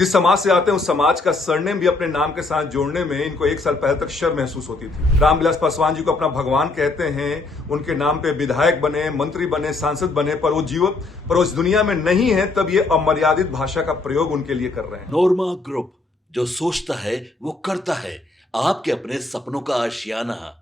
जिस समाज से आते हैं उस समाज का सरनेम भी अपने नाम के साथ जोड़ने में इनको 1 साल पहले तक शर्म महसूस होती थी। रामविलास पासवान जी को अपना भगवान कहते हैं, उनके नाम पे विधायक बने, मंत्री बने, सांसद बने, पर वो इस दुनिया में नहीं है, तब ये अमर्यादित भाषा का प्रयोग उनके लिए कर रहे हैं। नोरमा ग्रुप, जो सोचता है वो करता है। आपके अपने सपनों का आशियाना।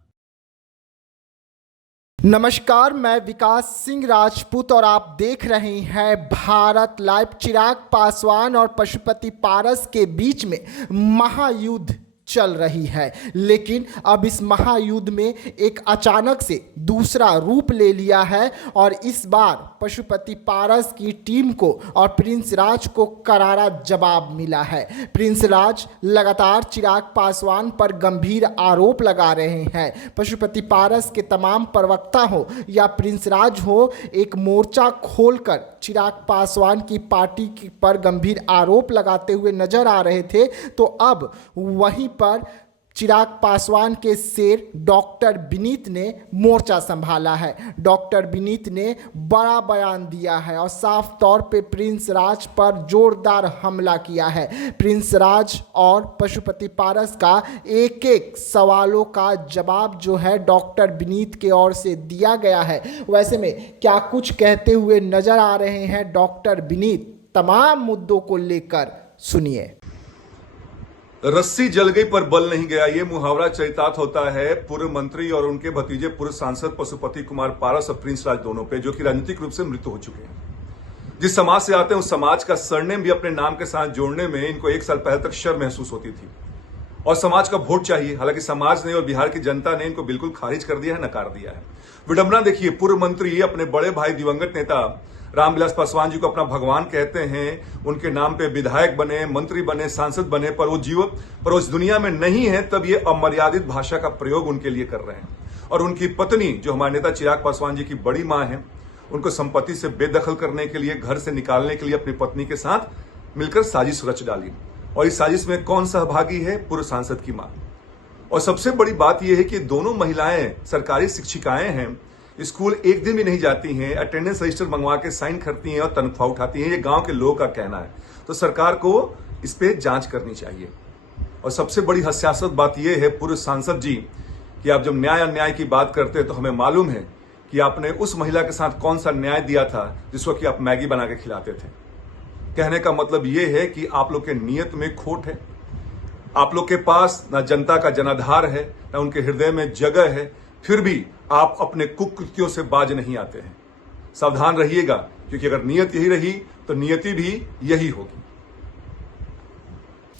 नमस्कार, मैं विकास सिंह राजपूत और आप देख रहे हैं भारत लाइव। चिराग पासवान और पशुपति पारस के बीच में महायुद्ध चल रही है, लेकिन अब इस महायुद्ध में एक अचानक से दूसरा रूप ले लिया है और इस बार पशुपति पारस की टीम को और प्रिंस राज को करारा जवाब मिला है। प्रिंस राज लगातार चिराग पासवान पर गंभीर आरोप लगा रहे हैं। पशुपति पारस के तमाम प्रवक्ता हो या प्रिंस राज हो, एक मोर्चा खोलकर चिराग पासवान की पार्टी पर गंभीर आरोप लगाते हुए नजर आ रहे थे। तो अब वहीं पर चिराग पासवान के शेर डॉक्टर विनीत ने मोर्चा संभाला है। डॉक्टर विनीत ने बड़ा बयान दिया है और साफ तौर पे प्रिंस राज पर जोरदार हमला किया है। प्रिंस राज और पशुपति पारस का एक एक सवालों का जवाब जो है डॉक्टर विनीत के ओर से दिया गया है। वैसे में क्या कुछ कहते हुए नजर आ रहे हैं डॉक्टर विनीत, तमाम मुद्दों को लेकर सुनिए। रस्सी जल गई पर बल नहीं गया, ये मुहावरा चरितार्थ होता है पूर्व मंत्री और उनके भतीजे पूर्व सांसद पशुपति कुमार पारस और प्रिंस राज दोनों पे, जो कि राजनीतिक रूप से मृत हो चुके हैं। जिस समाज से आते हैं उस समाज का सरनेम भी अपने नाम के साथ जोड़ने में इनको 1 साल पहले तक शर्म महसूस होती थी और समाज का वोट चाहिए। हालांकि समाज ने और बिहार की जनता ने इनको बिल्कुल खारिज कर दिया है, नकार दिया है। विडंबना देखिए, पूर्व मंत्री अपने बड़े भाई दिवंगत नेता रामविलास पासवान जी को अपना भगवान कहते हैं, उनके नाम पे विधायक बने, मंत्री बने, सांसद बने, पर वो इस दुनिया में नहीं है, तब ये अमर्यादित भाषा का प्रयोग उनके लिए कर रहे हैं। और उनकी पत्नी, जो हमारे नेता चिराग पासवान जी की बड़ी मां है, उनको संपत्ति से बेदखल करने के लिए, घर से निकालने के लिए अपनी पत्नी के साथ मिलकर साजिश रच डाली। और इस साजिश में कौन सहभागी है? पूर्व सांसद की मां। और सबसे बड़ी बात यह है कि दोनों महिलाएं सरकारी शिक्षिकाएं हैं, स्कूल एक दिन भी नहीं जाती हैं, अटेंडेंस रजिस्टर मंगवा के साइन करती हैं और तनख्वाह उठाती हैं। ये गांव के लोगों का कहना है। तो सरकार को इस पे जांच करनी चाहिए। और सबसे बड़ी हस्यास्पद बात यह है पूर्व सांसद जी कि आप जब न्याय अन्याय की बात करते हैं तो हमें मालूम है कि आपने उस महिला के साथ कौन सा न्याय दिया था जिसको कि आप मैगी बना के खिलाते थे। कहने का मतलब यह है कि आप लोग के नियत में खोट है। आप लोग के पास ना जनता का जनाधार है, ना उनके हृदय में जगह है, फिर भी आप अपने कुकृत्यों से बाज नहीं आते हैं। सावधान रहिएगा, क्योंकि अगर नियत यही रही तो नियति भी यही होगी।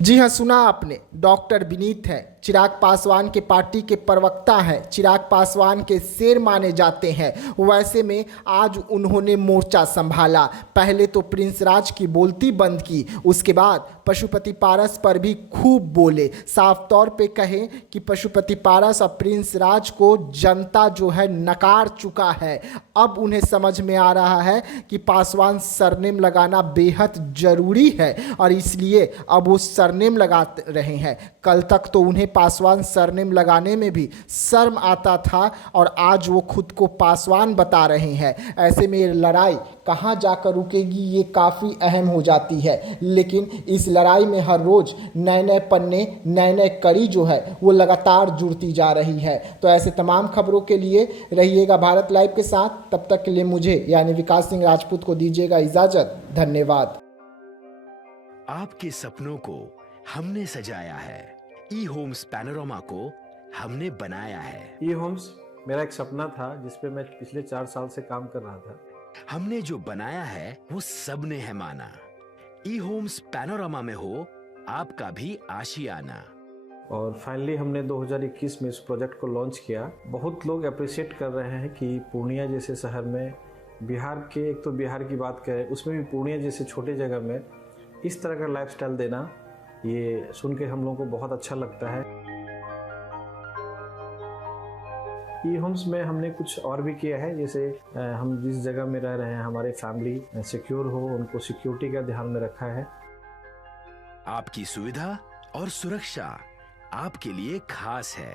जी हाँ, सुना आपने, डॉक्टर विनीत है, चिराग पासवान के पार्टी के प्रवक्ता हैं, चिराग पासवान के शेर माने जाते हैं। वैसे में आज उन्होंने मोर्चा संभाला। पहले तो प्रिंस राज की बोलती बंद की, उसके बाद पशुपति पारस पर भी खूब बोले। साफ तौर पे कहें कि पशुपति पारस और प्रिंस राज को जनता जो है नकार चुका है। अब उन्हें समझ में आ रहा है कि पासवान सरनेम लगाना बेहद जरूरी है और इसलिए अब वो सरनेम लगा रहे हैं। कल तक तो उन्हें पासवान सरनेम लगाने में भी शर्म आता था और आज वो खुद को पासवान बता रहे हैं। ऐसे में ये लड़ाई कहाँ जाकर रुकेगी, ये काफ़ी अहम हो जाती है। लेकिन इस लड़ाई में हर रोज़ नए नए पन्ने, नए नए कड़ी जो है वो लगातार जुड़ती जा रही है। तो ऐसे तमाम खबरों के लिए रहिएगा भारत लाइव के साथ। तब तक के लिए मुझे यानी विकास सिंह राजपूत को दीजिएगा इजाज़त। धन्यवाद। आपके सपनों को हमने सजाया है, ई होम्स पैनोरामा को हमने बनाया है। ई होम्स मेरा एक सपना था जिस पे मैं पिछले 4 साल से काम कर रहा था। हमने जो बनाया है वो सबने है माना। ई होम्स पैनोरामा में हो आपका भी आशियाना। और फाइनली हमने 2021 में इस प्रोजेक्ट को लॉन्च किया। बहुत लोग अप्रिशिएट कर रहे हैं कि पूर्णिया जैसे शहर में, बिहार के, एक तो बिहार की बात करें उसमें भी पूर्णिया जैसे छोटे जगह में इस तरह का लाइफस्टाइल देना, ये सुन के हम लोगों को बहुत अच्छा लगता है। ई होम्स में हमने कुछ और भी किया है, जैसे हम जिस जगह में रह रहे हैं हमारे फैमिली सिक्योर हो, उनको सिक्योरिटी का ध्यान में रखा है। आपकी सुविधा और सुरक्षा आपके लिए खास है,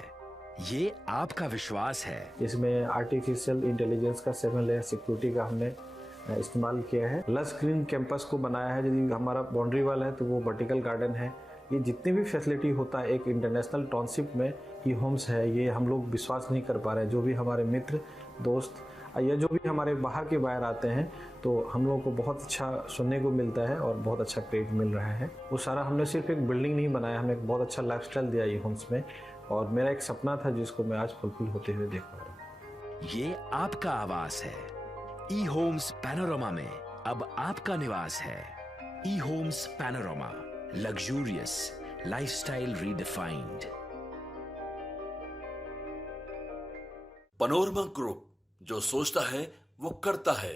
ये आपका विश्वास है। इसमें आर्टिफिशियल इंटेलिजेंस का 7 लेयर सिक्योरिटी का हमने इस्तेमाल किया है। लस ग्रीन कैंपस को बनाया है। यदि हमारा बाउंड्री वाल है तो वो वर्टिकल गार्डन है। ये जितनी भी फैसिलिटी होता है एक इंटरनेशनल टाउनशिप में, ये होम्स है, ये हम लोग विश्वास नहीं कर पा रहे हैं। जो भी हमारे मित्र दोस्त या जो भी हमारे बाहर के बाहर आते हैं तो हम लोगों को बहुत अच्छा सुनने को मिलता है और बहुत अच्छा क्रेडिट मिल रहा है। वो सारा हमने सिर्फ एक बिल्डिंग नहीं बनाया, हमें एक बहुत अच्छा लाइफस्टाइल दिया ये होम्स में, और मेरा एक सपना था जिसको मैं आज फुलफिल होते हुए देख पा रहा हूँ। ये आपका आवास है। ई होम्स पैनोरमा में अब आपका निवास है। E Homes Panorama, luxurious lifestyle redefined. Panorama Group, जो सोचता है वो करता है।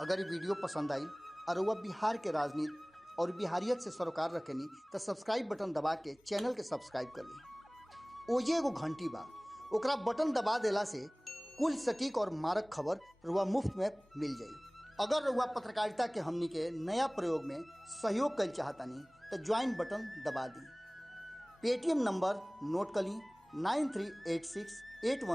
अगर ये वीडियो पसंद आई और वह बिहार के राजनीति और बिहारियत से सरोकार रखेनी तो सब्सक्राइब बटन दबा के चैनल के सब्सक्राइब कर ली। ओजे एगो घंटी बा, ओकरा बटन दबा देला से कुल सटीक और मारक खबर रुआ मुफ्त में मिल जाई। अगर रुआ पत्रकारिता के हमनी के नया प्रयोग में सहयोग कर चाहतानी तो ज्वाइन बटन दबा दी। पेटीएम नंबर नोट कर ली 938681